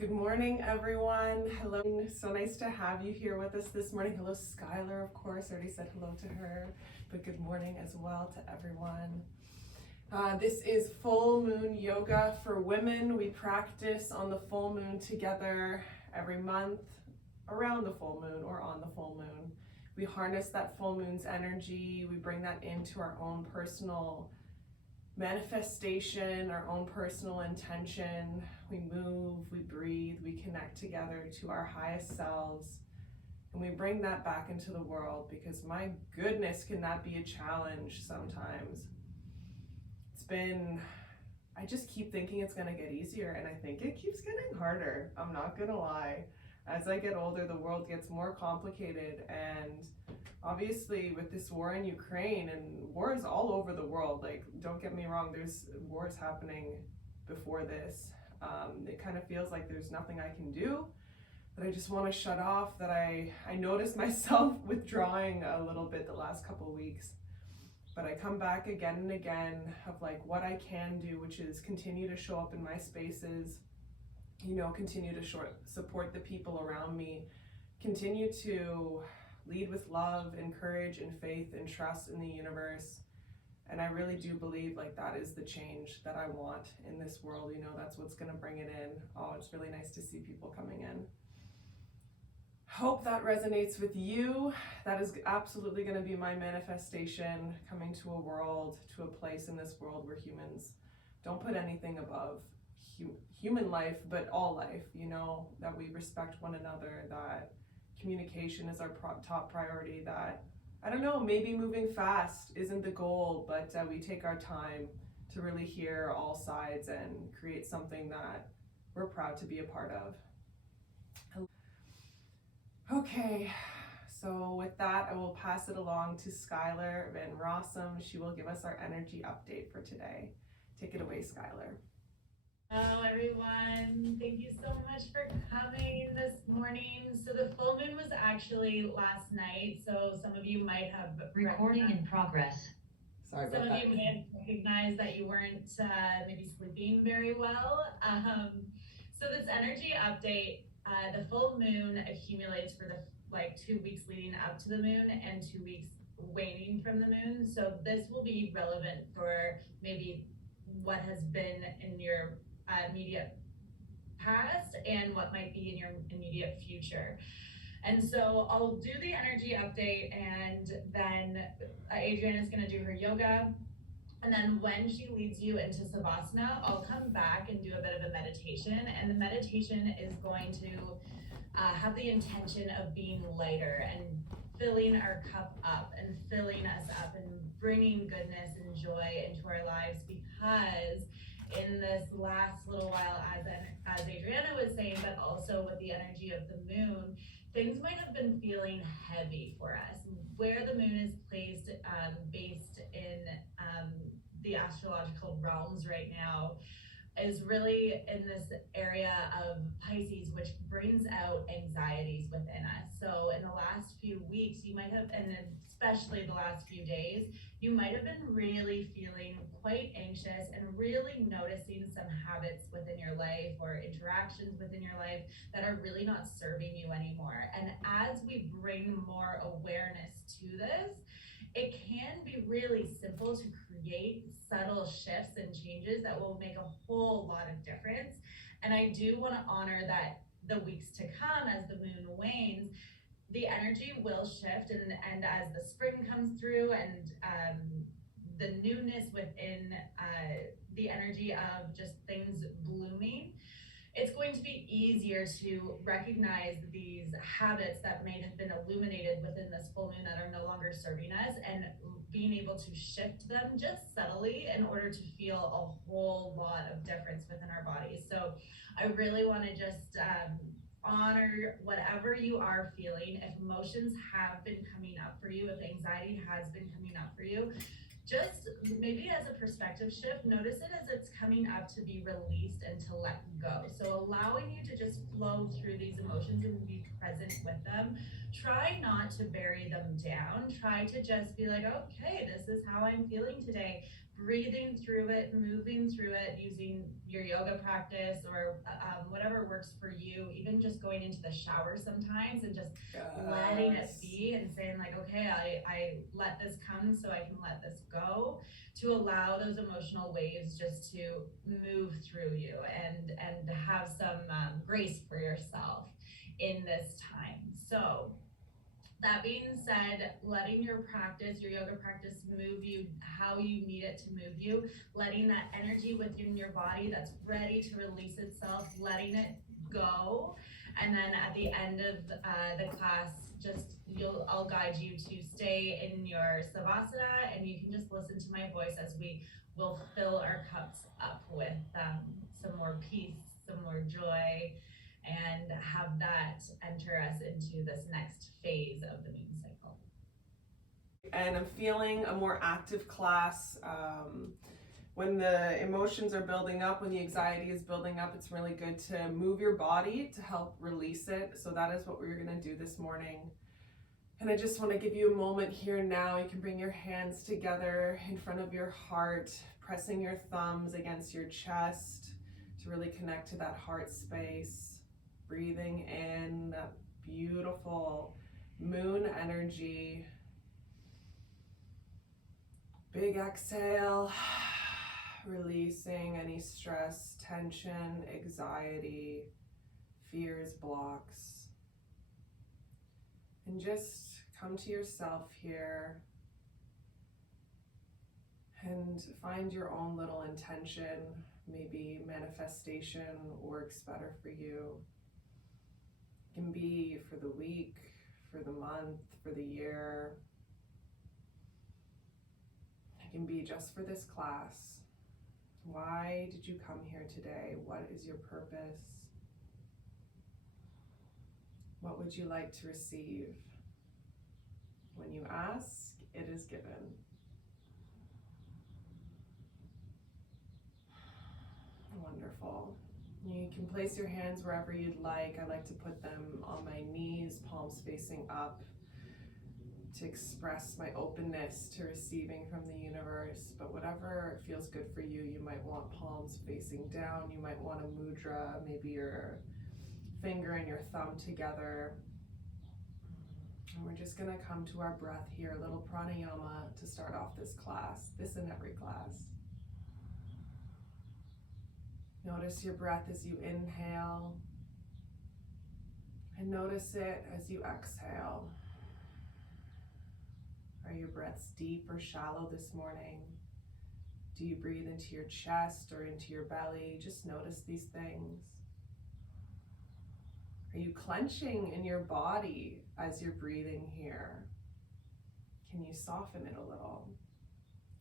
Good morning, everyone. Hello. So nice to have you here with us this morning. Hello, Skylar, of course. I already said hello to her, but good morning as well to everyone. This is full moon yoga for women. We practice on the full moon together every month, around the full moon or on the full moon. We harness that full moon's energy. We bring that into our own personal manifestation, our own personal intention. We move, we breathe, we connect together to our highest selves, and we bring that back into the world, because my goodness, can that be a challenge sometimes. I just keep thinking it's gonna get easier, and I think it keeps getting harder. I'm not gonna lie. As I get older, the world gets more complicated, and obviously with this war in Ukraine and wars all over the world, like, don't get me wrong, there's wars happening before this. It kind of feels like there's nothing I can do, that I just want to shut off, that I noticed myself withdrawing a little bit the last couple of weeks. But I come back again and again of like what I can do, which is continue to show up in my spaces, continue to support the people around me, continue to lead with love and courage and faith and trust in the universe. And I really do believe like that is the change that I want in this world. That's what's going to bring it in. Oh, it's really nice to see people coming in. Hope that resonates with you. That is absolutely going to be my manifestation, coming to a world, to a place in this world where humans don't put anything above human life, but all life, that we respect one another, that communication is our top priority, that, I don't know, maybe moving fast isn't the goal, but we take our time to really hear all sides and create something that we're proud to be a part of. Okay, so with that, I will pass it along to Skylar Van Rossem. She will give us our energy update for today. Take it away, Skylar. Hello everyone, thank you so much for coming this morning. So the full moon was actually last night, so some of you might have recording in progress. Sorry about that. Some of you may have recognized that you weren't maybe sleeping very well. So this energy update, the full moon accumulates for the 2 weeks leading up to the moon and 2 weeks waning from the moon. So this will be relevant for maybe what has been in your immediate past and what might be in your immediate future. And so I'll do the energy update, and then Adriana is going to do her yoga. And then when she leads you into Shavasana, I'll come back and do a bit of a meditation. And the meditation is going to have the intention of being lighter and filling our cup up and filling us up and bringing goodness and joy into our lives, because in this last little while, as Adriana was saying, but also with the energy of the moon, things might have been feeling heavy for us. Where the moon is placed based in the astrological realms right now is really in this area of Pisces, which brings out anxieties within us. So in the last few weeks, you might have, and especially the last few days, you might have been really feeling quite anxious and really noticing some habits within your life or interactions within your life that are really not serving you anymore. And as we bring more awareness to this, it can be really simple to create subtle shifts and changes that will make a whole lot of difference. And I do want to honor that the weeks to come, as the moon wanes, the energy will shift, and as the spring comes through and the newness within the energy of just things blooming, it's going to be easier to recognize these habits that may have been illuminated within this full moon that are no longer serving us, and being able to shift them just subtly in order to feel a whole lot of difference within our bodies. So I really want to just honor whatever you are feeling. If emotions have been coming up for you, if anxiety has been coming up for you, just maybe as a perspective shift, notice it as it's coming up to be released and to let go. So allowing you to just flow through these emotions and be present with them. Try not to bury them down. Try to just be like, okay, this is how I'm feeling today. breathing through it, moving through it, using your yoga practice or whatever works for you. Even just going into the shower sometimes and just letting it be and saying like, okay, I let this come so I can let this go, to allow those emotional waves just to move through you and have some grace for yourself in this time. So that being said, letting your practice, your yoga practice, move you how you need it to move you, letting that energy within your body that's ready to release itself, letting it go. And then at the end of the class, I'll guide you to stay in your Shavasana, and you can just listen to my voice as we will fill our cups up with some more peace, some more joy, and have that enter us into this next phase of the moon cycle. And I'm feeling a more active class. When the emotions are building up, when the anxiety is building up, it's really good to move your body to help release it. So that is what we're going to do this morning. And I just want to give you a moment here now. You can bring your hands together in front of your heart, pressing your thumbs against your chest to really connect to that heart space. Breathing in that beautiful moon energy. Big exhale, releasing any stress, tension, anxiety, fears, blocks. And just come to yourself here and find your own little intention. Maybe manifestation works better for you. It can be for the week, for the month, for the year. It can be just for this class. Why did you come here today? What is your purpose? What would you like to receive? When you ask, it is given. Wonderful. You can place your hands wherever you'd like. I like to put them on my knees, palms facing up, to express my openness to receiving from the universe. But whatever feels good for you, you might want palms facing down. You might want a mudra, maybe your finger and your thumb together. And we're just gonna come to our breath here, a little pranayama to start off this class, this and every class. Notice your breath as you inhale, and notice it as you exhale. Are your breaths deep or shallow this morning? Do you breathe into your chest or into your belly? Just notice these things. Are you clenching in your body as you're breathing here? Can you soften it a little?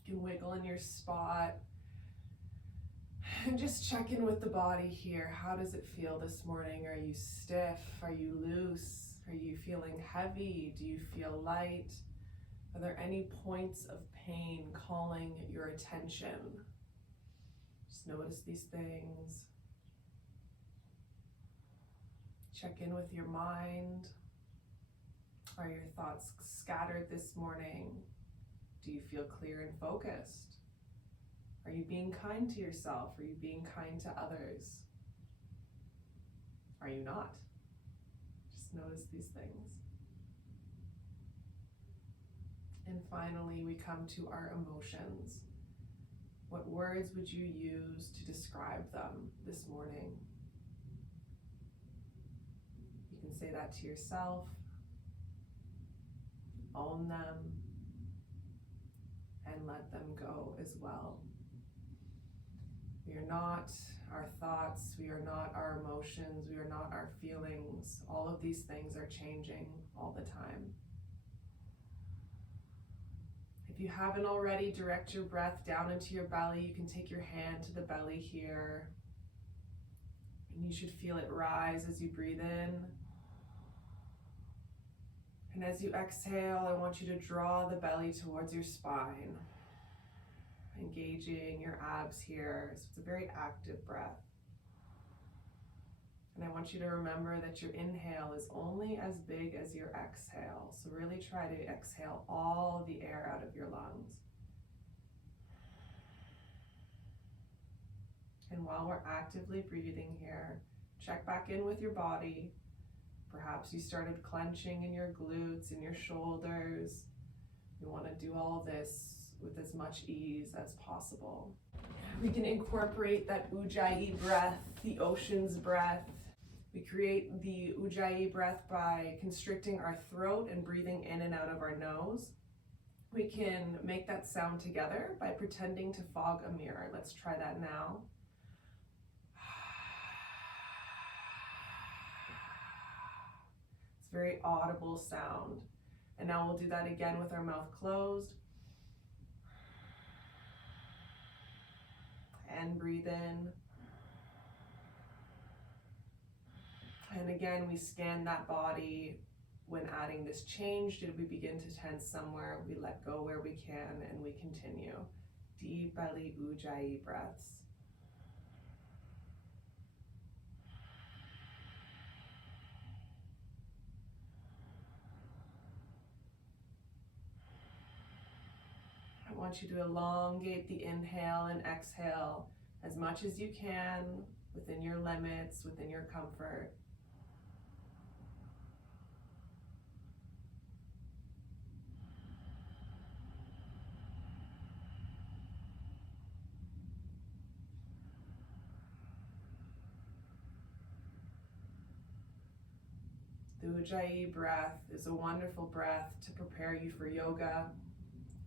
You can wiggle in your spot. And just check in with the body here. How does it feel this morning? Are you stiff? Are you loose? Are you feeling heavy? Do you feel light? Are there any points of pain calling your attention? Just notice these things. Check in with your mind. Are your thoughts scattered this morning? Do you feel clear and focused? Are you being kind to yourself? Are you being kind to others? Are you not? Just notice these things. And finally, we come to our emotions. What words would you use to describe them this morning? You can say that to yourself. Own them. And let them go as well. We are not our thoughts, we are not our emotions, we are not our feelings. All of these things are changing all the time. If you haven't already, direct your breath down into your belly. You can take your hand to the belly here. And you should feel it rise as you breathe in. And as you exhale, I want you to draw the belly towards your spine, engaging your abs here. So it's a very active breath. And I want you to remember that your inhale is only as big as your exhale. So really try to exhale all the air out of your lungs. And while we're actively breathing here, check back in with your body. Perhaps you started clenching in your glutes and your shoulders. You want to do all this with as much ease as possible. We can incorporate that Ujjayi breath, the ocean's breath. We create the Ujjayi breath by constricting our throat and breathing in and out of our nose. We can make that sound together by pretending to fog a mirror. Let's try that now. It's a very audible sound. And now we'll do that again with our mouth closed. And breathe in. And again, we scan that body. When adding this change, did we begin to tense somewhere? We let go where we can, and we continue. Deep belly Ujjayi breaths. I want you to elongate the inhale and exhale as much as you can within your limits, within your comfort. The Ujjayi breath is a wonderful breath to prepare you for yoga.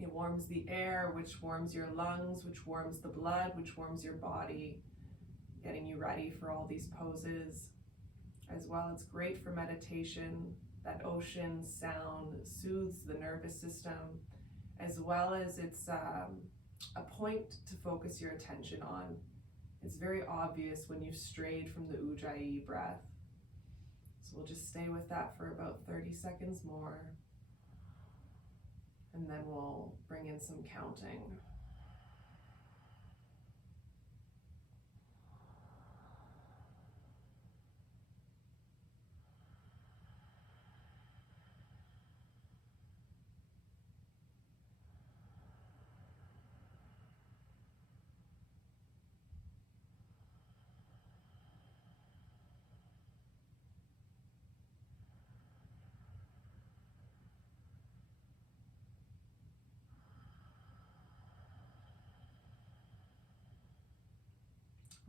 It warms the air, which warms your lungs, which warms the blood, which warms your body, getting you ready for all these poses. As well, it's great for meditation. That ocean sound soothes the nervous system, as well as it's a point to focus your attention on. It's very obvious when you've strayed from the Ujjayi breath. So we'll just stay with that for about 30 seconds more. And then we'll bring in some counting.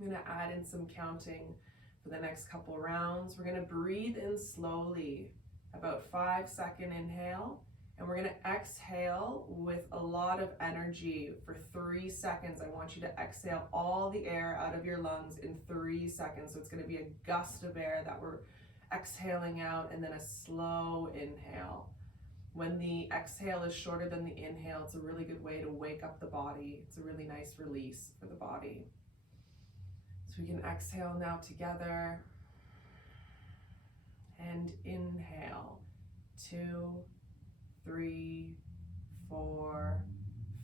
I'm going to add in some counting for the next couple rounds. We're going to breathe in slowly, about 5-second inhale, and we're going to exhale with a lot of energy for 3 seconds. I want you to exhale all the air out of your lungs in 3 seconds. So it's going to be a gust of air that we're exhaling out, and then a slow inhale. When the exhale is shorter than the inhale, it's a really good way to wake up the body. It's a really nice release for the body. So we can exhale now together and inhale. 2, 3, 4,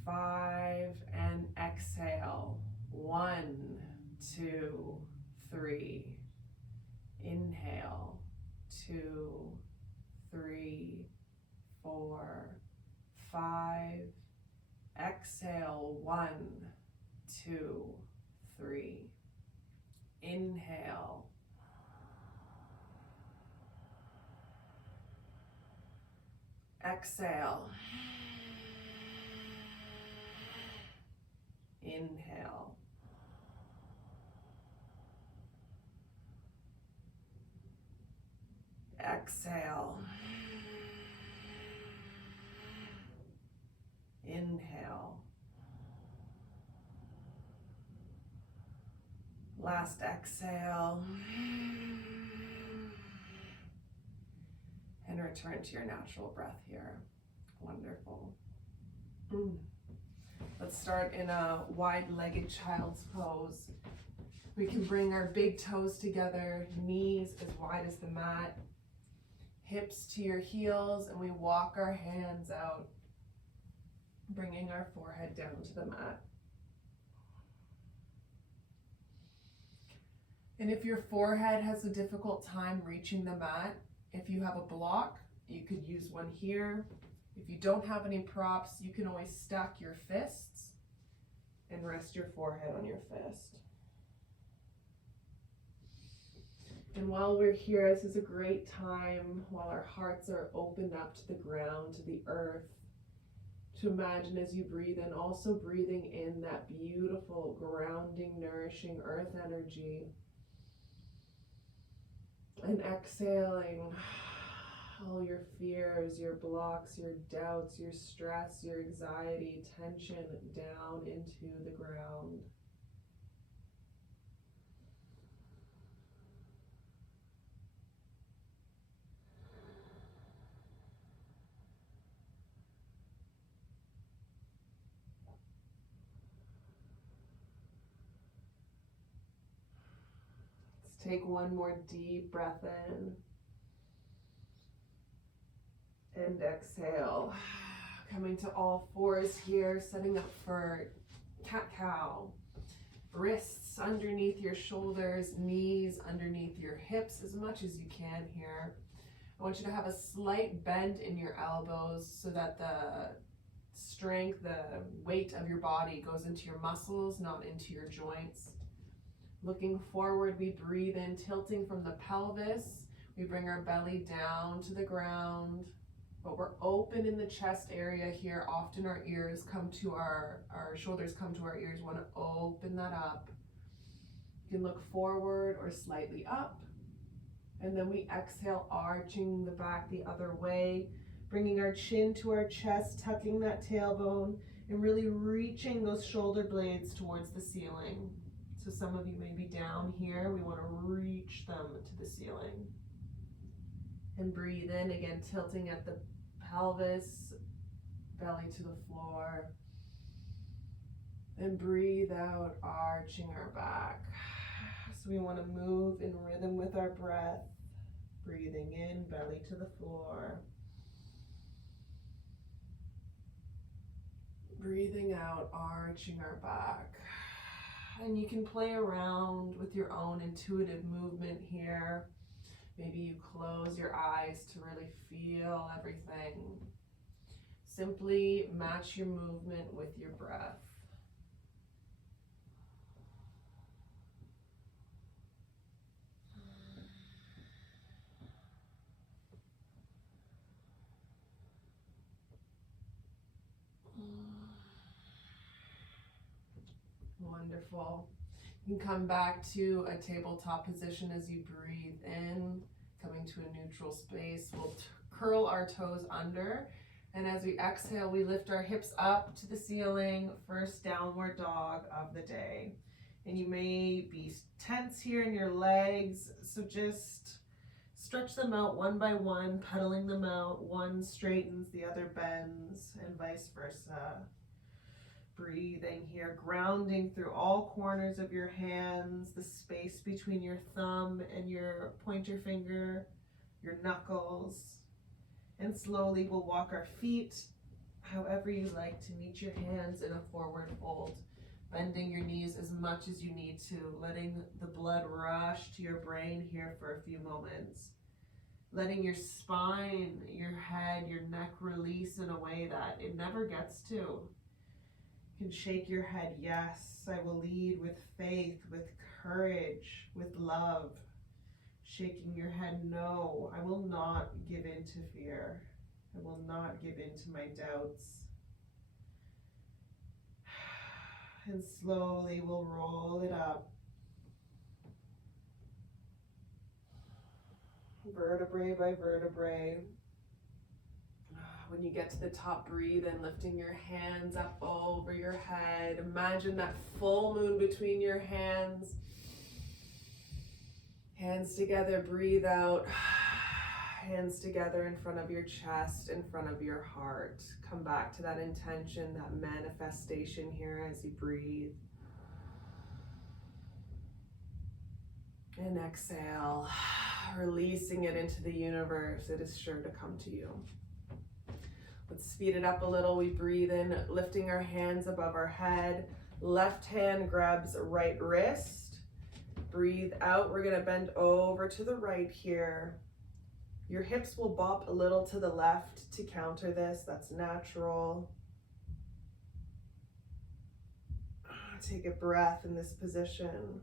5, and exhale. 1, 2, 3. Inhale. 2, 3, 4, 5. Exhale. 1, 2, 3. Inhale. Exhale. Inhale. Exhale. Inhale. Last exhale. And return to your natural breath here. Wonderful. Let's start in a wide-legged child's pose. We can bring our big toes together, knees as wide as the mat, hips to your heels, and we walk our hands out, bringing our forehead down to the mat. And if your forehead has a difficult time reaching the mat, if you have a block, you could use one here. If you don't have any props, you can always stack your fists and rest your forehead on your fist. And while we're here, this is a great time while our hearts are opened up to the ground, to the earth, to imagine as you breathe in, also breathing in that beautiful, grounding, nourishing earth energy. And exhaling all your fears, your blocks, your doubts, your stress, your anxiety, tension down into the ground. Let's take one more deep breath in. And exhale. Coming to all fours here, setting up for cat-cow. Wrists underneath your shoulders, knees underneath your hips as much as you can here. I want you to have a slight bend in your elbows so that the strength, the weight of your body goes into your muscles, not into your joints. Looking forward, we breathe in, tilting from the pelvis. We bring our belly down to the ground, but we're open in the chest area here. Often our ears come to our shoulders come to our ears. We want to open that up. You can look forward or slightly up. And then we exhale, arching the back the other way, bringing our chin to our chest, tucking that tailbone, and really reaching those shoulder blades towards the ceiling. So some of you may be down here. We want to reach them to the ceiling. And breathe in, again, tilting at the pelvis, belly to the floor. And breathe out, arching our back. So we want to move in rhythm with our breath. Breathing in, belly to the floor. Breathing out, arching our back. And you can play around with your own intuitive movement here. Maybe you close your eyes to really feel everything. Simply match your movement with your breath. Wonderful. You can come back to a tabletop position as you breathe in, coming to a neutral space. We'll curl our toes under, and as we exhale, we lift our hips up to the ceiling. First downward dog of the day. And you may be tense here in your legs, so just stretch them out one by one, pedaling them out. One straightens, the other bends, and vice versa. Breathing here, grounding through all corners of your hands, the space between your thumb and your pointer finger, your knuckles. And slowly we'll walk our feet however you like to meet your hands in a forward fold. Bending your knees as much as you need to, letting the blood rush to your brain here for a few moments. Letting your spine, your head, your neck release in a way that it never gets to. You can shake your head, yes, I will lead with faith, with courage, with love. Shaking your head, no, I will not give in to fear. I will not give in to my doubts. And slowly we'll roll it up. Vertebrae by vertebrae. When you get to the top, breathe in, lifting your hands up over your head. Imagine that full moon between your hands. Hands together, breathe out. Hands together in front of your chest, in front of your heart. Come back to that intention, that manifestation here as you breathe. And exhale, releasing it into the universe. It is sure to come to you. Let's speed it up a little. We breathe in, lifting our hands above our head. Left hand grabs right wrist. Breathe out. We're going to bend over to the right here. Your hips will bop a little to the left to counter this. That's natural. Take a breath in this position.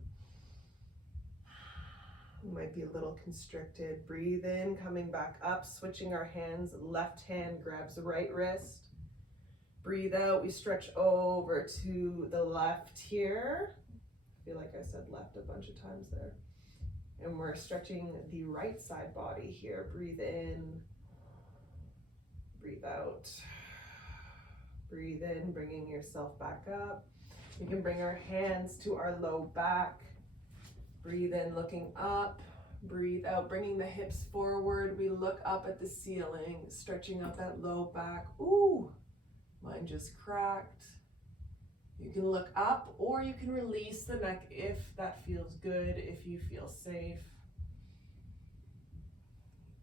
We might be a little constricted. Breathe in, coming back up, switching our hands. Left hand grabs the right wrist. Breathe out, we stretch over to the left here. I feel like I said left a bunch of times there. And we're stretching the right side body here. Breathe in, breathe out. Breathe in, bringing yourself back up. We can bring our hands to our low back. Breathe in, looking up. Breathe out, bringing the hips forward. We look up at the ceiling, stretching out that low back. Ooh, mine just cracked. You can look up or you can release the neck if that feels good, if you feel safe.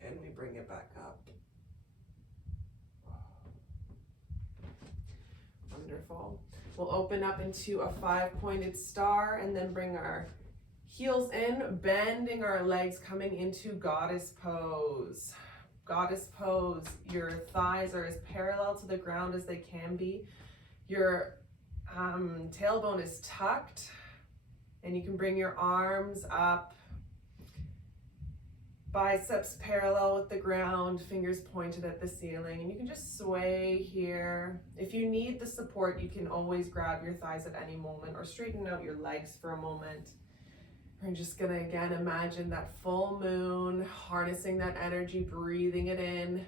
And we bring it back up. Wonderful. We'll open up into a 5-pointed star and then bring our heels in, bending our legs, coming into Goddess Pose. Goddess Pose, your thighs are as parallel to the ground as they can be. Your tailbone is tucked, and you can bring your arms up, biceps parallel with the ground, fingers pointed at the ceiling, and you can just sway here. If you need the support, you can always grab your thighs at any moment or straighten out your legs for a moment. We're just gonna again imagine that full moon, harnessing that energy, breathing it in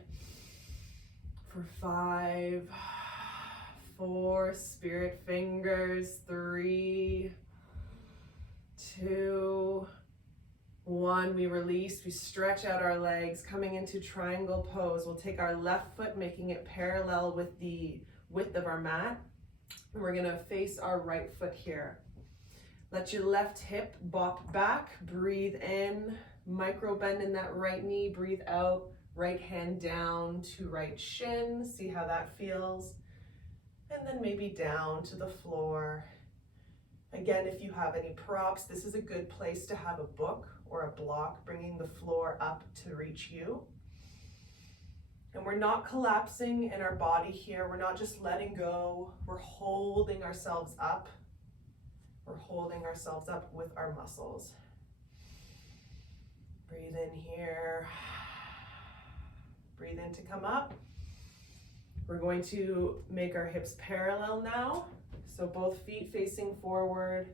for 5, 4, spirit fingers, 3, 2, 1. We release, we stretch out our legs, coming into triangle pose. We'll take our left foot, making it parallel with the width of our mat. And we're gonna face our right foot here. Let your left hip bop back, breathe in, micro bend in that right knee, breathe out, right hand down to right shin, see how that feels. And then maybe down to the floor. Again, if you have any props, this is a good place to have a book or a block, bringing the floor up to reach you. And we're not collapsing in our body here. We're not just letting go. We're holding ourselves up. We're holding ourselves up with our muscles. Breathe in here. Breathe in to come up. We're going to make our hips parallel now. So both feet facing forward,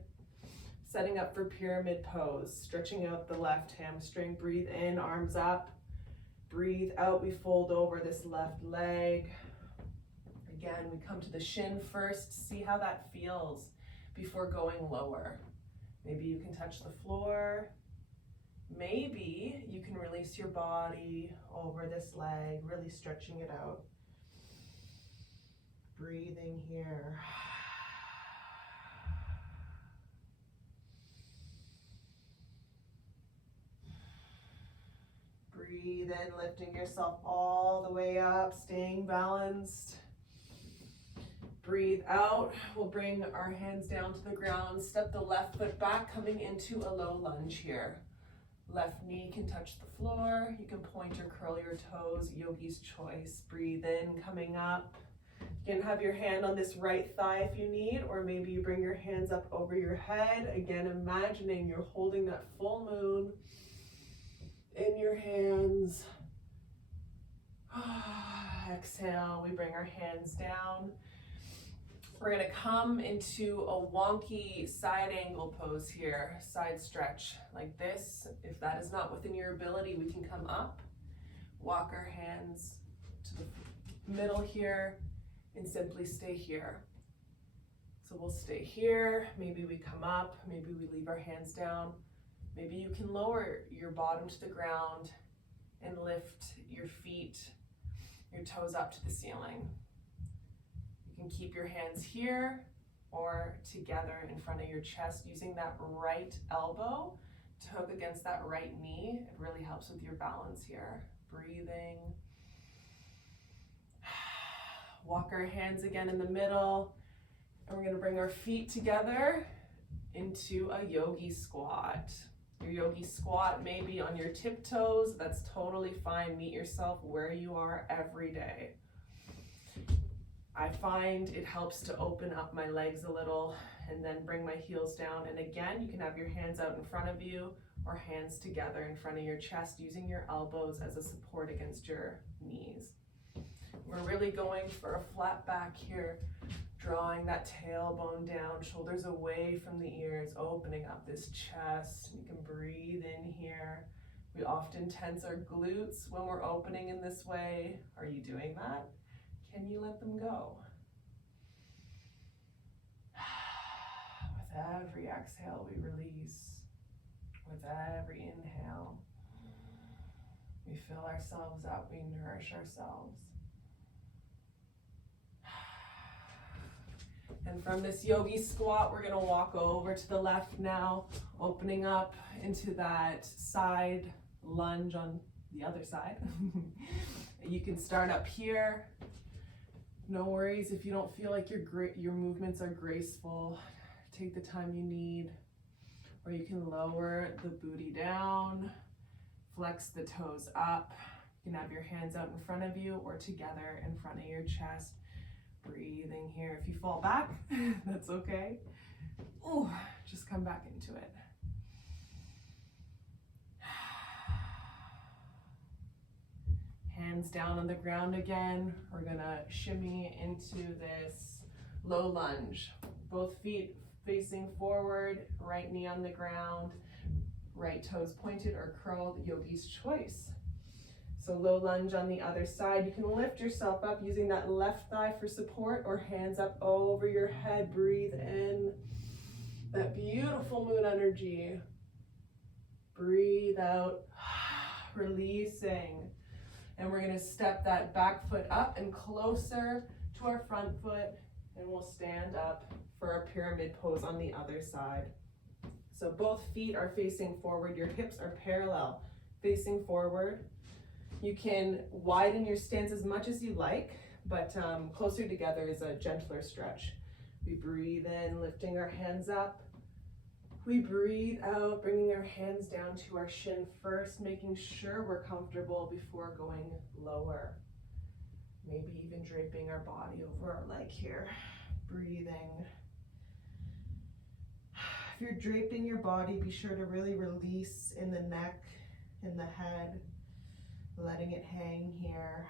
setting up for pyramid pose, stretching out the left hamstring. Breathe in, arms up. Breathe out, we fold over this left leg. Again, we come to the shin first, see how that feels before going lower. Maybe you can touch the floor. Maybe you can release your body over this leg, really stretching it out. Breathing here. Breathe in, lifting yourself all the way up, staying balanced. Breathe out. We'll bring our hands down to the ground, step the left foot back, coming into a low lunge here. Left knee can touch the floor. You can point or curl your toes, yogi's choice. Breathe in, coming up. You can have your hand on this right thigh if you need, or maybe you bring your hands up over your head. Again, imagining you're holding that full moon in your hands. Exhale, we bring our hands down. We're gonna come into a wonky side angle pose here, side stretch like this. If that is not within your ability, we can come up, walk our hands to the middle here, and simply stay here. So we'll stay here, maybe we come up, maybe we leave our hands down. Maybe you can lower your bottom to the ground and lift your feet, your toes up to the ceiling. You can keep your hands here or together in front of your chest, using that right elbow to hook against that right knee. It really helps with your balance here. Breathing. Walk our hands again in the middle, and we're gonna bring our feet together into a yogi squat. Your yogi squat may be on your tiptoes. That's totally fine. Meet yourself where you are every day. I find it helps to open up my legs a little and then bring my heels down. And again, you can have your hands out in front of you, or hands together in front of your chest, using your elbows as a support against your knees. We're really going for a flat back here, drawing that tailbone down, shoulders away from the ears, opening up this chest. You can breathe in here. We often tense our glutes when we're opening in this way. Are you doing that? Can you let them go? With every exhale, we release. With every inhale, we fill ourselves up, we nourish ourselves. And from this yogi squat, we're gonna walk over to the left now, opening up into that side lunge on the other side. You can start up here. No worries if you don't feel like your movements are graceful. Take the time you need. Or you can lower the booty down, flex the toes up. You can have your hands out in front of you or together in front of your chest. Breathing here. If you fall back, that's okay. Ooh, just come back into it. Hands down on the ground again. We're gonna shimmy into this low lunge. Both feet facing forward, right knee on the ground, right toes pointed or curled, yogi's choice. So low lunge on the other side. You can lift yourself up using that left thigh for support or hands up over your head. Breathe in that beautiful moon energy. Breathe out, releasing. And we're gonna step that back foot up and closer to our front foot, and we'll stand up for a pyramid pose on the other side. So both feet are facing forward, your hips are parallel, facing forward. You can widen your stance as much as you like, but closer together is a gentler stretch. We breathe in, lifting our hands up. We breathe out, bringing our hands down to our shin first, making sure we're comfortable before going lower. Maybe even draping our body over our leg here. Breathing. If you're draping your body, be sure to really release in the neck, in the head, letting it hang here,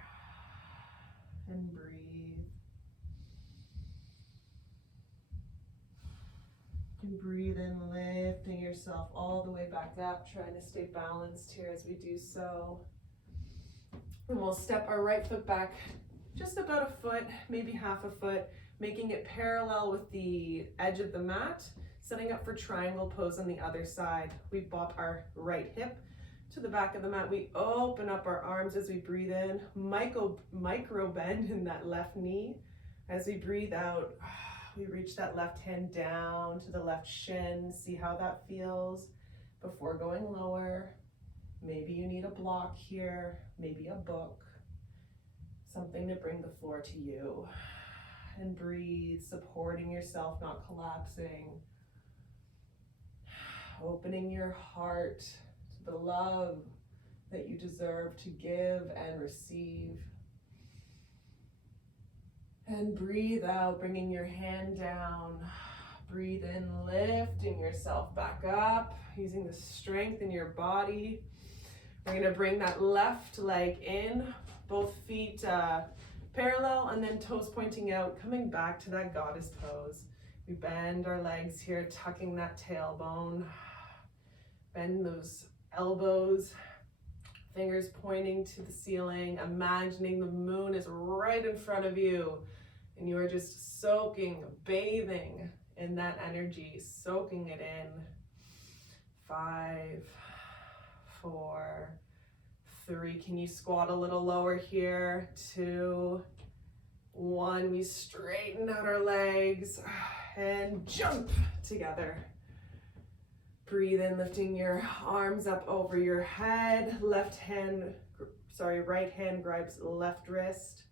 and breathe. And breathe in, lifting yourself all the way back up, trying to stay balanced here as we do so. And we'll step our right foot back just about a foot, maybe half a foot, making it parallel with the edge of the mat, setting up for triangle pose on the other side. We bop our right hip to the back of the mat. We open up our arms as we breathe in, micro bend in that left knee. As we breathe out, we reach that left hand down to the left shin. See how that feels before going lower. Maybe you need a block here, maybe a book, something to bring the floor to you. And breathe, supporting yourself, not collapsing. Opening your heart to the love that you deserve to give and receive. And breathe out, bringing your hand down. Breathe in, lifting yourself back up, using the strength in your body. We're gonna bring that left leg in, both feet parallel, and then toes pointing out, coming back to that goddess pose. We bend our legs here, tucking that tailbone. Bend those elbows, fingers pointing to the ceiling, imagining the moon is right in front of you, and you are just soaking, bathing in that energy, soaking it in. 5, 4, 3. Can you squat a little lower here? 2, 1. We straighten out our legs and jump together. Breathe in, lifting your arms up over your head. Right hand grabs left wrist.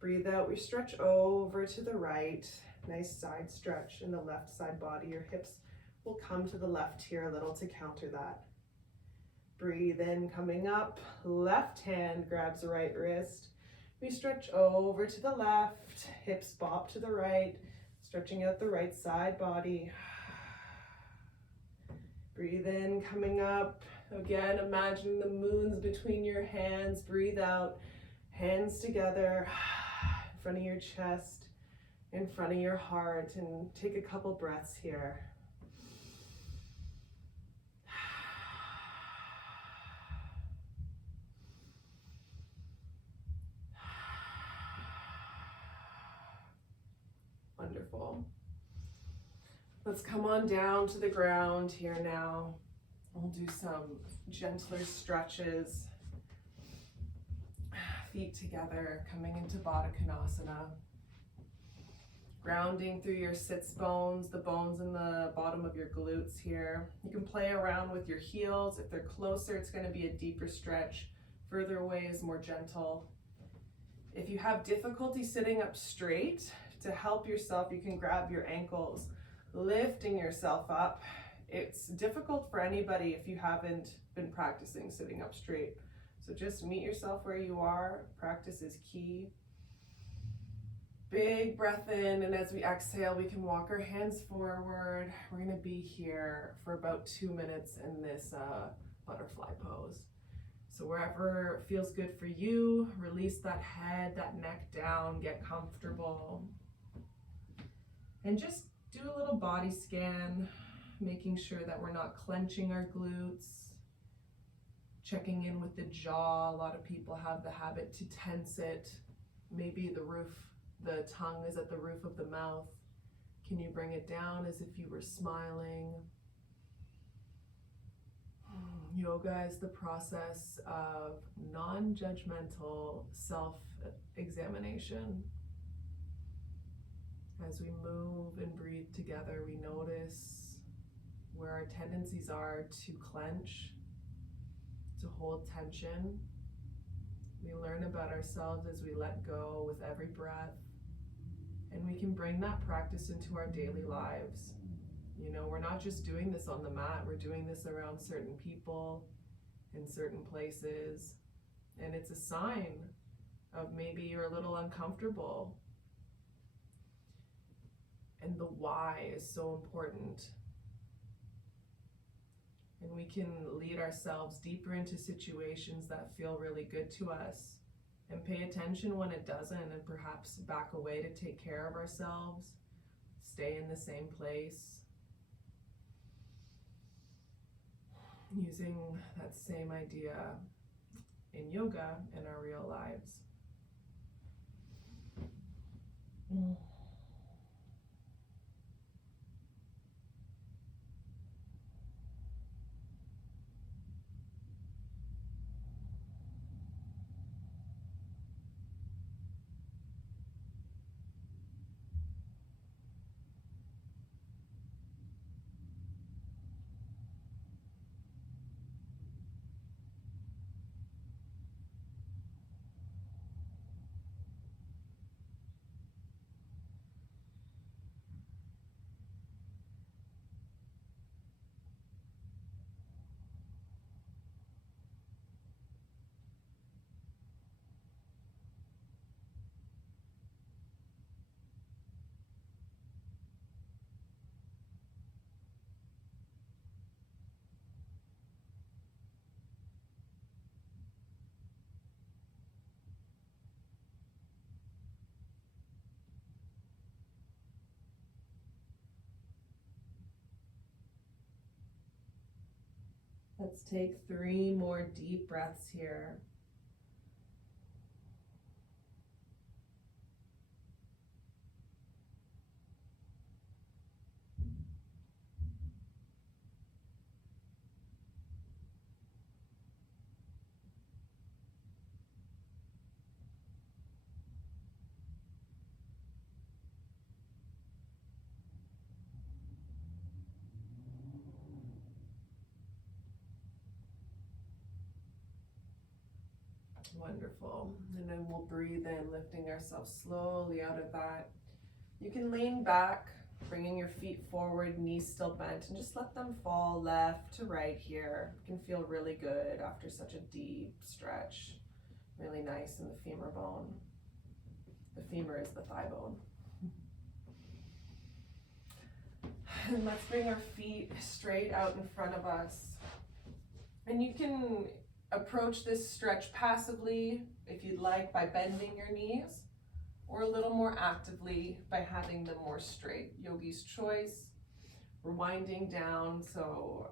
Breathe out, we stretch over to the right. Nice side stretch in the left side body. Your hips will come to the left here a little to counter that. Breathe in, coming up. Left hand grabs right wrist. We stretch over to the left. Hips bop to the right. Stretching out the right side body. Breathe in, coming up. Again, imagine the moons between your hands. Breathe out, hands together in front of your chest, in front of your heart, and take a couple breaths here. Wonderful. Let's come on down to the ground here now. We'll do some gentler stretches. Feet together, coming into Baddha Konasana. Grounding through your sits bones, the bones in the bottom of your glutes here. You can play around with your heels. If they're closer, it's going to be a deeper stretch. Further away is more gentle. If you have difficulty sitting up straight, to help yourself, you can grab your ankles, lifting yourself up. It's difficult for anybody if you haven't been practicing sitting up straight. So just meet yourself where you are. Practice is key. Big breath in, and as we exhale, we can walk our hands forward. We're gonna be here for about 2 minutes in this butterfly pose. So wherever feels good for you, release that head, that neck down, get comfortable. And just do a little body scan, making sure that we're not clenching our glutes, checking in with the jaw. A lot of people have the habit to tense it. Maybe the tongue is at the roof of the mouth. Can you bring it down as if you were smiling? Yoga is the process of non-judgmental self-examination. As we move and breathe together, we notice where our tendencies are to clench, to hold tension. We learn about ourselves as we let go with every breath. And we can bring that practice into our daily lives. You know, we're not just doing this on the mat, we're doing this around certain people in certain places. And it's a sign of maybe you're a little uncomfortable. And the why is so important. And we can lead ourselves deeper into situations that feel really good to us and pay attention when it doesn't, and perhaps back away to take care of ourselves, stay in the same place. Using that same idea in yoga in our real lives. Let's take 3 more deep breaths here. Wonderful. And then we'll breathe in, lifting ourselves slowly out of that. You can lean back, bringing your feet forward, knees still bent, and just let them fall left to right here. It can feel really good after such a deep stretch. Really nice in the femur bone. The femur is the thigh bone. And let's bring our feet straight out in front of us. And you can approach this stretch passively, if you'd like, by bending your knees, or a little more actively by having them more straight. Yogi's choice. We're winding down, so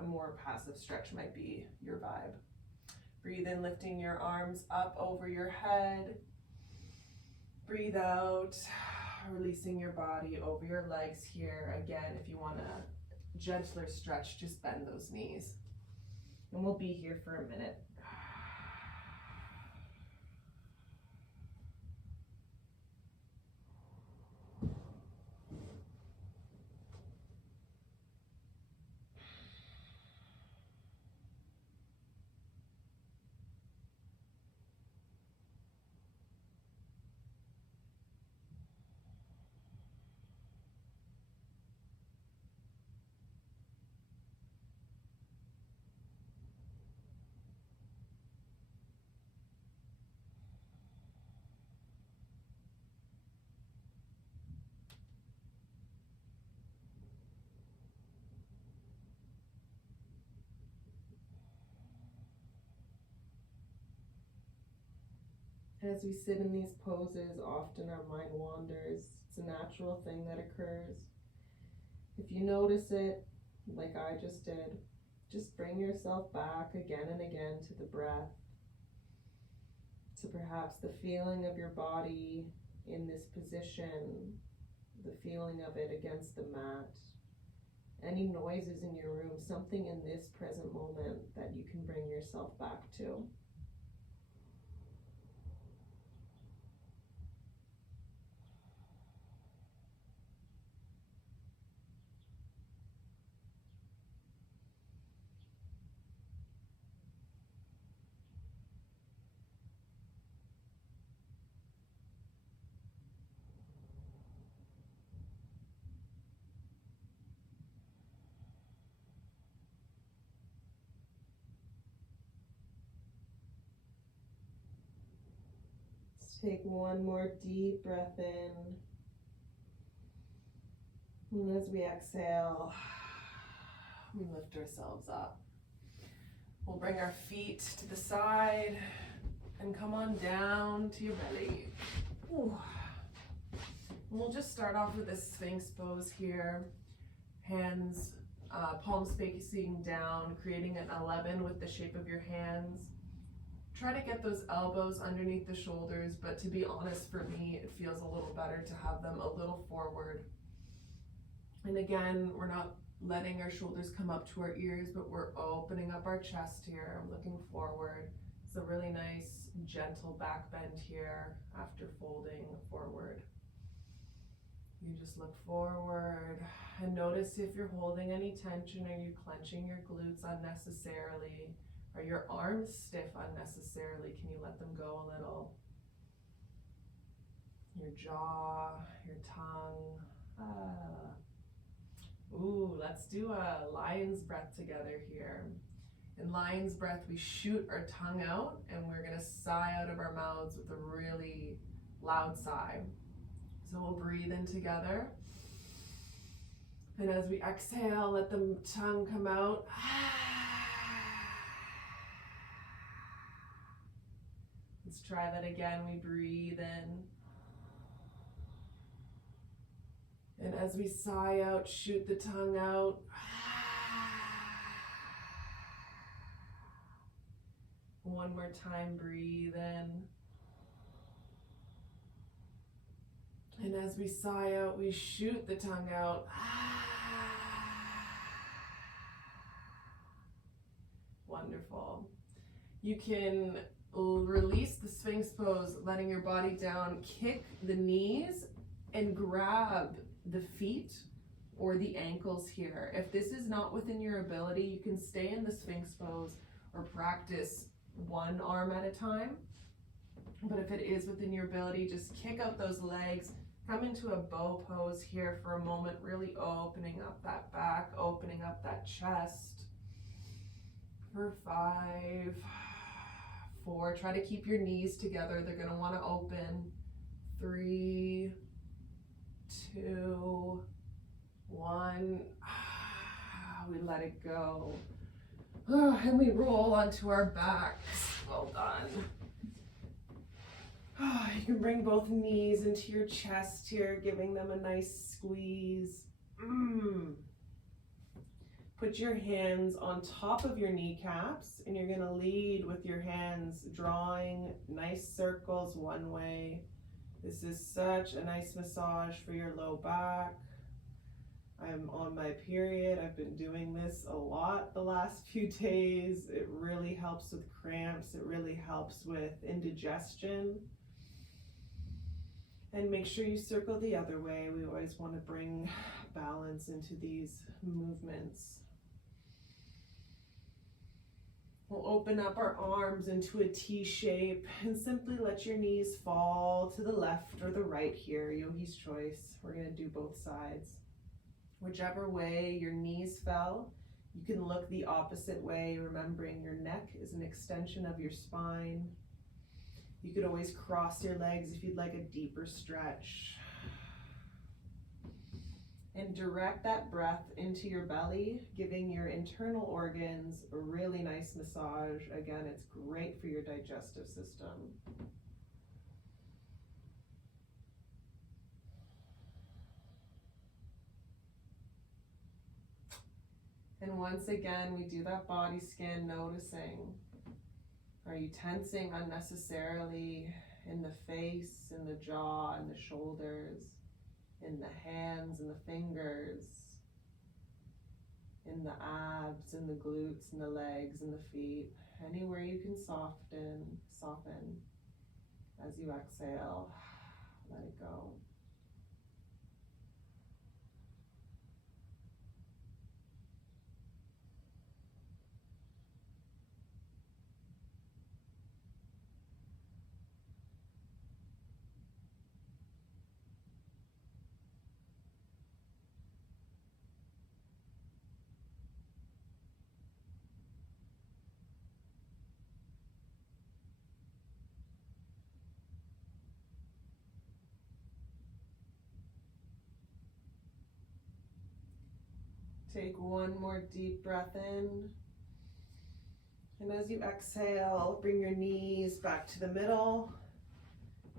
a more passive stretch might be your vibe. Breathe in, lifting your arms up over your head. Breathe out, releasing your body over your legs here. Again, if you want a gentler stretch, just bend those knees. And we'll be here for a minute. As we sit in these poses, often our mind wanders. It's a natural thing that occurs. If you notice it, like I just did, just bring yourself back again and again to the breath, to perhaps the feeling of your body in this position, the feeling of it against the mat, any noises in your room, something in this present moment that you can bring yourself back to. Take one more deep breath in. And as we exhale, we lift ourselves up. We'll bring our feet to the side and come on down to your belly. Ooh. And we'll just start off with a Sphinx Pose here. Hands, palms facing down, creating an 11 with the shape of your hands. Try to get those elbows underneath the shoulders, but to be honest, for me, it feels a little better to have them a little forward. And again, we're not letting our shoulders come up to our ears, but we're opening up our chest here. I'm looking forward. It's a really nice, gentle back bend here after folding forward. You just look forward and notice if you're holding any tension. Are you clenching your glutes unnecessarily? Are your arms stiff unnecessarily? Can you let them go a little? Your jaw, your tongue. Ooh, let's do a lion's breath together here. In lion's breath, we shoot our tongue out and we're gonna sigh out of our mouths with a really loud sigh. So we'll breathe in together. And as we exhale, let the tongue come out. Let's try that again. We breathe in. And as we sigh out, shoot the tongue out. One more time, breathe in. And as we sigh out, we shoot the tongue out. Wonderful. You can release the Sphinx Pose, letting your body down, kick the knees and grab the feet or the ankles here. If this is not within your ability, you can stay in the Sphinx Pose or practice one arm at a time. But if it is within your ability, just kick out those legs, come into a bow pose here for a moment, really opening up that back, opening up that chest. For 5, 4, try to keep your knees together. They're gonna wanna open. 3, 2, 1. We let it go. And we roll onto our backs. Well done. You can bring both knees into your chest here, giving them a nice squeeze. Put your hands on top of your kneecaps, and you're going to lead with your hands drawing nice circles one way. This is such a nice massage for your low back. I'm on my period. I've been doing this a lot the last few days. It really helps with cramps. It really helps with indigestion. And make sure you circle the other way. We always want to bring balance into these movements. We'll open up our arms into a T shape and simply let your knees fall to the left or the right here, yogi's choice. We're going to do both sides. Whichever way your knees fell, you can look the opposite way, remembering your neck is an extension of your spine. You could always cross your legs if you'd like a deeper stretch. And direct that breath into your belly, giving your internal organs a really nice massage. Again, it's great for your digestive system. And once again, we do that body scan, noticing, are you tensing unnecessarily in the face, in the jaw, in the shoulders, in the hands and the fingers, in the abs and the glutes and the legs and the feet? Anywhere you can soften as you exhale, let it go. Take one more deep breath in. And as you exhale, bring your knees back to the middle.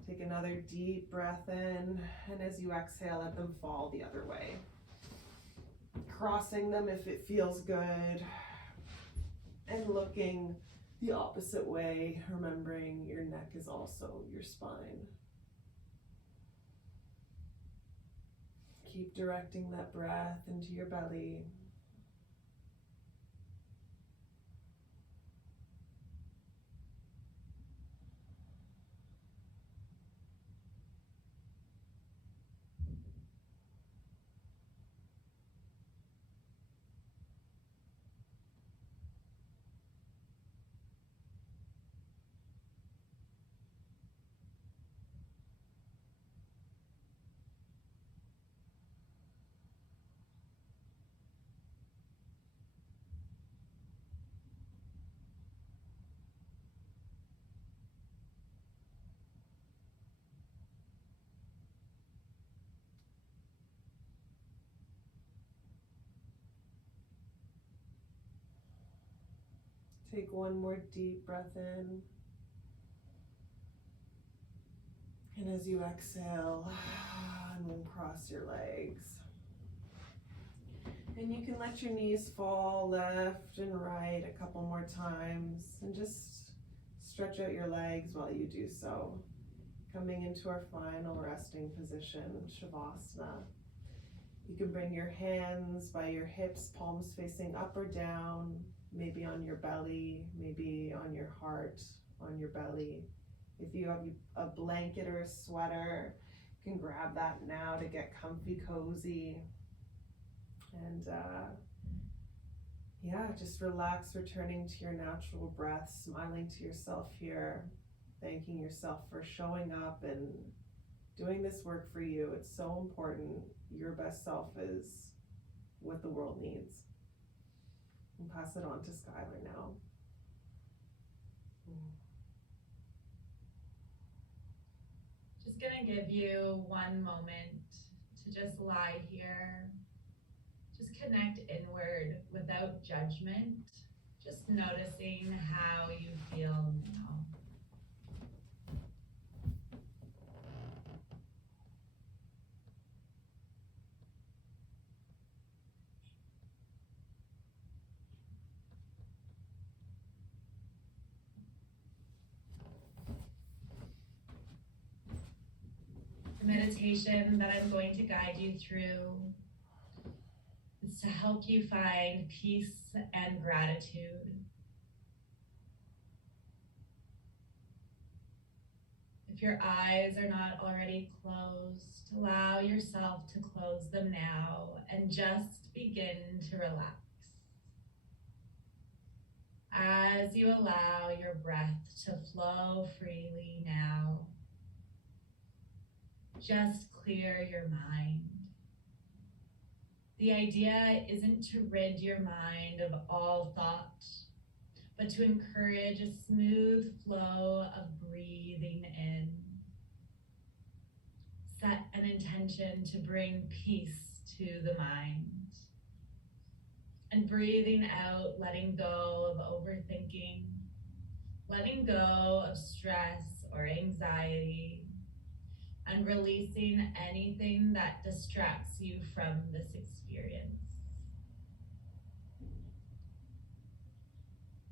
Take another deep breath in. And as you exhale, let them fall the other way. Crossing them if it feels good. And looking the opposite way, remembering your neck is also your spine. Keep directing that breath into your belly. Take one more deep breath in. And as you exhale, uncross your legs. And you can let your knees fall left and right a couple more times. And just stretch out your legs while you do so. Coming into our final resting position, Shavasana. You can bring your hands by your hips, palms facing up or down. Maybe on your belly, maybe on your heart, on your belly. If you have a blanket or a sweater, you can grab that now to get comfy, cozy. And just relax, returning to your natural breath, smiling to yourself here, thanking yourself for showing up and doing this work for you. It's so important. Your best self is what the world needs. And pass it on to Skylar now. Just gonna give you one moment to just lie here Just connect inward without judgment, just noticing how you feel now. The meditation that I'm going to guide you through is to help you find peace and gratitude. If your eyes are not already closed, allow yourself to close them now and just begin to relax. As you allow your breath to flow freely now, just clear your mind. The idea isn't to rid your mind of all thought, but to encourage a smooth flow of breathing in. Set an intention to bring peace to the mind. And breathing out, letting go of overthinking, letting go of stress or anxiety, and releasing anything that distracts you from this experience.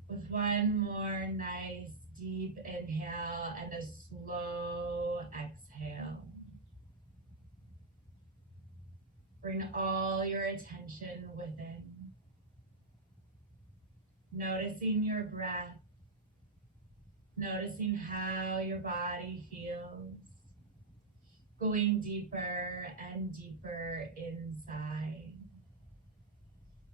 With one more nice deep inhale and a slow exhale. Bring all your attention within. Noticing your breath, noticing how your body feels, going deeper and deeper inside.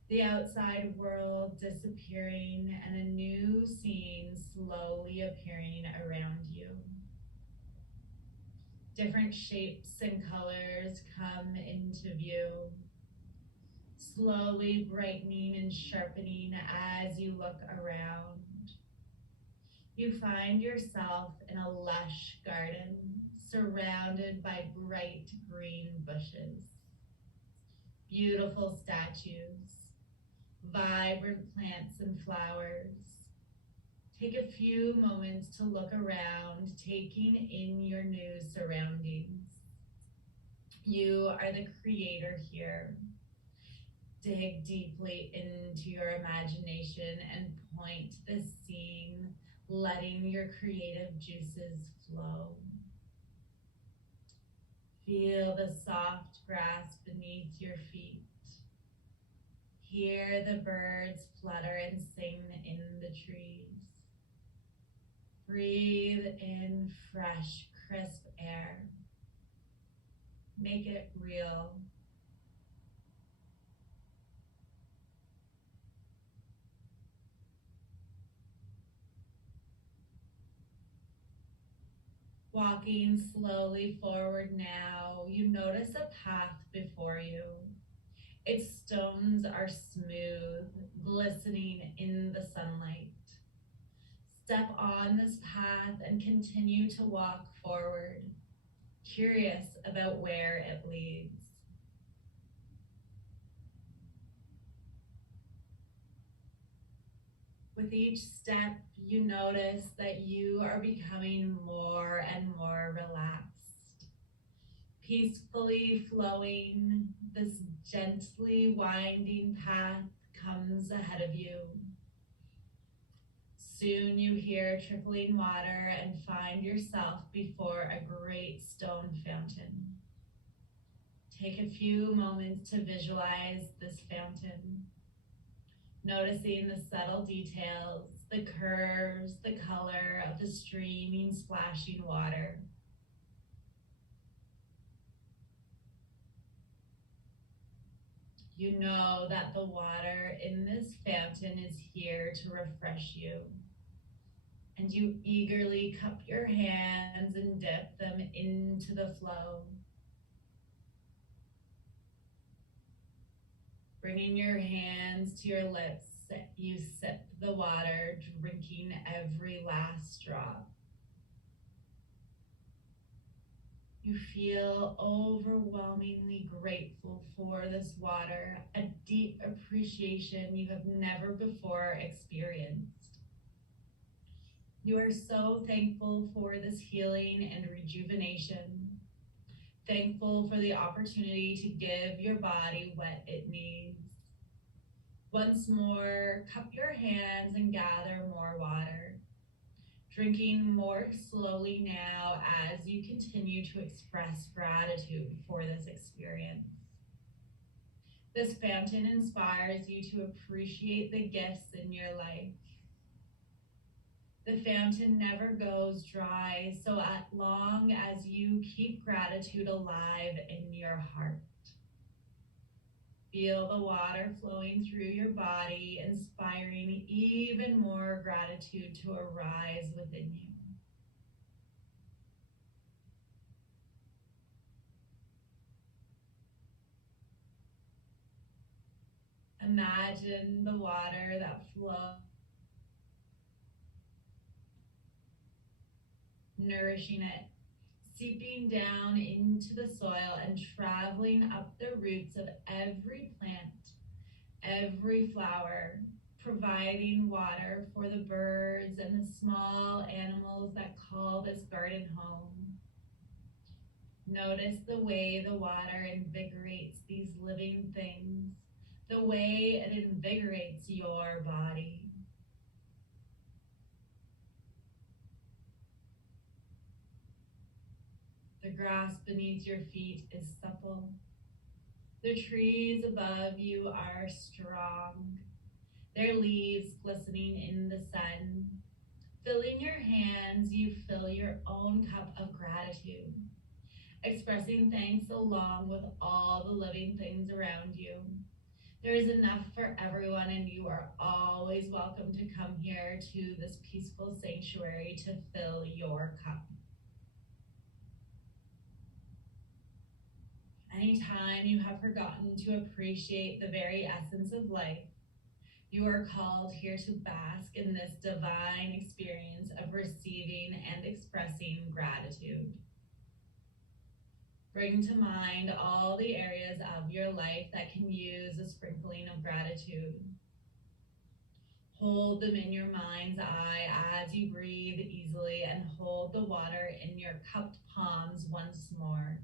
The outside world disappearing and a new scene slowly appearing around you. Different shapes and colors come into view, slowly brightening and sharpening as you look around. You find yourself in a lush garden surrounded by bright green bushes, beautiful statues, vibrant plants and flowers. Take a few moments to look around, taking in your new surroundings. You are the creator here. Dig deeply into your imagination and point the scene, letting your creative juices flow. Feel the soft grass beneath your feet. Hear the birds flutter and sing in the trees. Breathe in fresh, crisp air. Make it real. Walking slowly forward now, you notice a path before you. Its stones are smooth, glistening in the sunlight. Step on this path and continue to walk forward, curious about where it leads. With each step, you notice that you are becoming more and more relaxed. Peacefully flowing, this gently winding path comes ahead of you. Soon you hear trickling water and find yourself before a great stone fountain. Take a few moments to visualize this fountain, noticing the subtle details, the curves, the color of the streaming, splashing water. You know that the water in this fountain is here to refresh you, and you eagerly cup your hands and dip them into the flow. Bringing your hands to your lips, you sip the water, drinking every last drop. You feel overwhelmingly grateful for this water, a deep appreciation you have never before experienced. You are so thankful for this healing and rejuvenation, thankful for the opportunity to give your body what it needs. Once more, cup your hands and gather more water, drinking more slowly now as you continue to express gratitude for this experience. This fountain inspires you to appreciate the gifts in your life. The fountain never goes dry, so as long as you keep gratitude alive in your heart. Feel the water flowing through your body, inspiring even more gratitude to arise within you. Imagine the water that flows, nourishing it, seeping down into the soil and traveling up the roots of every plant, every flower, providing water for the birds and the small animals that call this garden home. Notice the way the water invigorates these living things, the way it invigorates your body. The grass beneath your feet is supple. The trees above you are strong, their leaves glistening in the sun. Filling your hands, you fill your own cup of gratitude, expressing thanks along with all the living things around you. There is enough for everyone, and you are always welcome to come here to this peaceful sanctuary to fill your cup. Anytime you have forgotten to appreciate the very essence of life, you are called here to bask in this divine experience of receiving and expressing gratitude. Bring to mind all the areas of your life that can use a sprinkling of gratitude. Hold them in your mind's eye as you breathe easily, and hold the water in your cupped palms once more.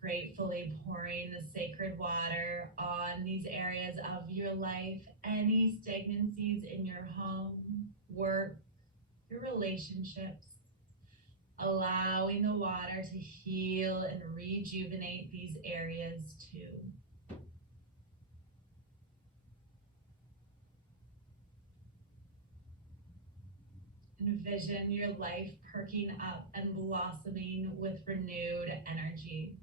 Gratefully pouring the sacred water on these areas of your life, any stagnancies in your home, work, your relationships, allowing the water to heal and rejuvenate these areas too. Envision your life perking up and blossoming with renewed energy.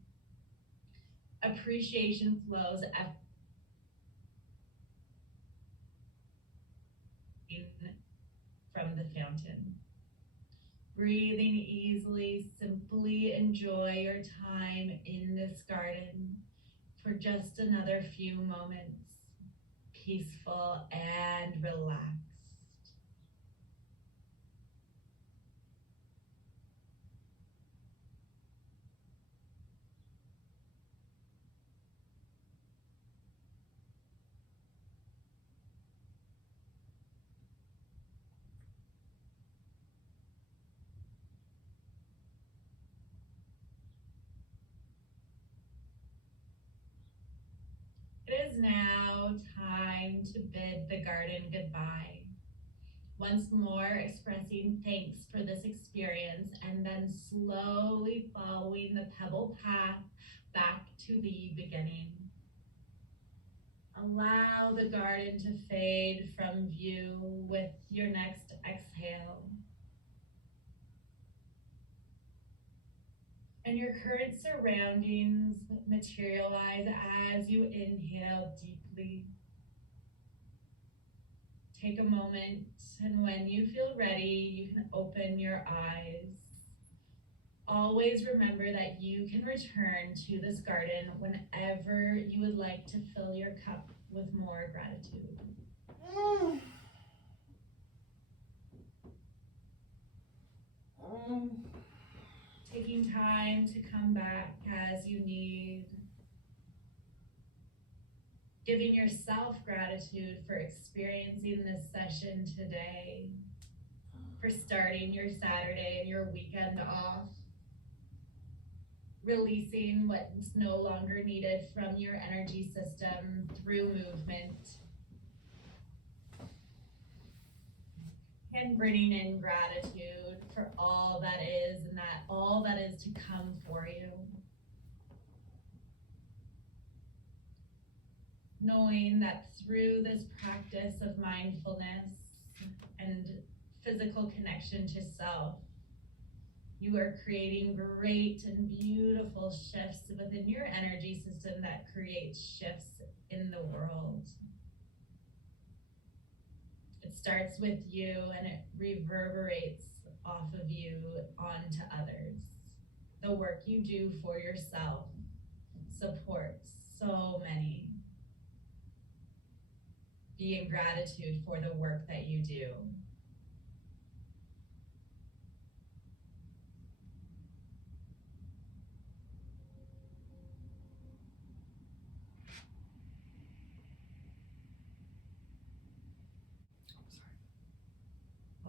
Appreciation flows from the fountain. Breathing easily, simply enjoy your time in this garden for just another few moments, peaceful and relaxed. It is now time to bid the garden goodbye. Once more expressing thanks for this experience, and then slowly following the pebble path back to the beginning. Allow the garden to fade from view with your next exhale. And your current surroundings materialize as you inhale deeply. Take a moment, and when you feel ready, you can open your eyes. Always remember that you can return to this garden whenever you would like to fill your cup with more gratitude. Taking time to come back as you need. Giving yourself gratitude for experiencing this session today, for starting your Saturday and your weekend off. Releasing what's no longer needed from your energy system through movement. And bringing in gratitude for all that is and that all that is to come for you. Knowing that through this practice of mindfulness and physical connection to self, you are creating great and beautiful shifts within your energy system that creates shifts in the world. It starts with you and it reverberates off of you onto others. The work you do for yourself supports so many. Be in gratitude for the work that you do.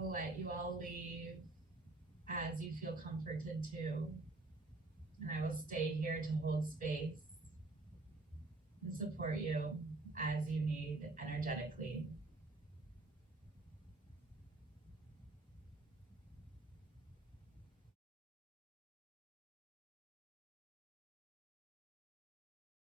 I'll let you all leave as you feel comforted to. And I will stay here to hold space and support you as you need energetically.